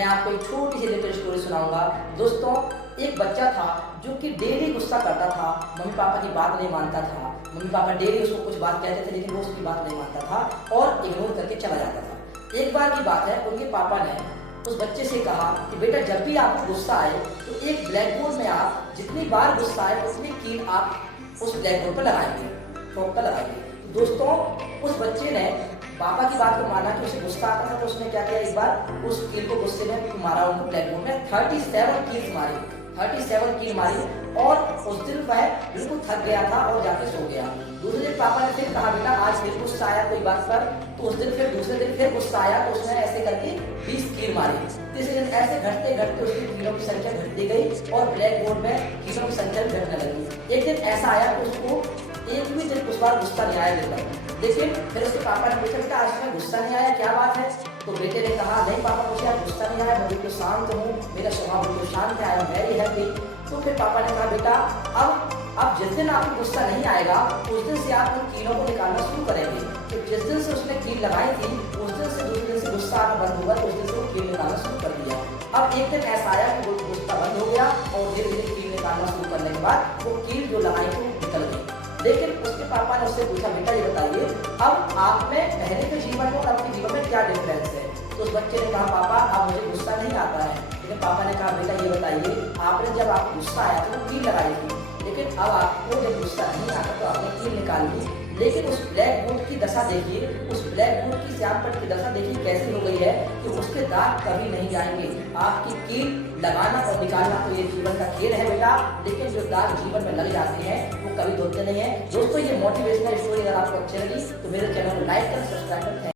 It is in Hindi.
मैं आपको एक छोटी सी लिटिल स्टोरी सुनाऊंगा। दोस्तों, एक बच्चा था जो कि डेली गुस्सा करता था, मम्मी पापा की बात नहीं मानता था। मम्मी पापा डेली उसको कुछ बात कहते थे लेकिन वो उसकी बात नहीं मानता था और इग्नोर करके चला जाता था। एक बार की बात है, उनके पापा ने उस बच्चे से कहा कि बेटा, जब भी आपको गुस्सा आए तो एक ब्लैक बोर्ड में आप जितनी बार गुस्सा आए उतनी कील आप उस ब्लैक बोर्ड पर लगाएंगे, चौक पर लगाएंगे। दोस्तों, उस बच्चे ने पापा की बात को माना कि उसे गुस्सा आता था, तो उसने क्या किया, एक बार उस कील को गुस्से में मारा, उनको ब्लैक बोर्ड में 37 कील मारी, 37 कील मारी। और उस दिन वह बिल्कुल थक गया था और जाके सो गया। दूसरे दिन पापा ने फिर कहा, बेटा आज फिर गुस्सा आया कोई बात पर, तो उस दिन फिर दूसरे दिन फिर गुस्सा आया तो उसने ऐसे करके 20 कील मारी। तीसरे दिन ऐसे घटते घटते उसकी कीलों की संख्या घटती गई और ब्लैक बोर्ड में कीलों की संख्या घटने लगी। एक दिन ऐसा आया कि उसको एक भी दिन उस बार गुस्सा नहीं आया बिल्कुल। लेकिन फिर उसके पापा ने पूछा, बेटा आज तुम्हें गुस्सा नहीं आया, क्या बात है? तो बेटे ने कहा, नहीं पापा, मुझे आज गुस्सा नहीं आया, मैं बिल्कुल शांत हूँ, मेरा स्वभाव बिल्कुल शांत है, वेरी हैप्पी। तो फिर पापा ने कहा, बेटा अब जिस दिन आपको गुस्सा नहीं आएगा उस दिन से आप उन कीलों को निकालना शुरू करेंगे। तो जिस दिन से उसने कील लगाई थी उस दिन से दूसरे दिन से गुस्सा आना बंद हुआ, तो उस दिन से वो कील निकालना शुरू कर दिया। अब एक दिन ऐसा आया कि वो गुस्सा बंद हो गया और धीरे धीरे कील निकालना शुरू करने के बाद वो कील जो लगाई थी वो निकल गई। लेकिन उसके पापा ने उससे पूछा, बेटा ये बताइए, अब आप में पहले के जीवन में और आपके जीवन में क्या डिफरेंस है? तो उस बच्चे ने कहा, पापा अब मुझे गुस्सा नहीं आता है। लेकिन पापा ने कहा, बेटा ये बताइए, आपने जब आपको गुस्सा आया तो कील लगाई थी, लेकिन अब आपको जब गुस्सा नहीं आता तो आपने कील निकाल ली। लेकिन उस ब्लैक बोर्ड की दशा देखिए, उस ब्लैक बोर्ड की श्याम पट्ट की दशा देखिए कैसी हो गई है कि उसके दाग कभी नहीं जाएंगे। आपकी कील लगाना और निकालना तो ये जीवन का खेल है बेटा, लेकिन जो दाग जीवन में लग जाते हैं वो कभी धोते नहीं है। दोस्तों, ये मोटिवेशनल स्टोरी अगर आपको अच्छी लगी तो मेरे चैनल को लाइक करें, सब्सक्राइब करें।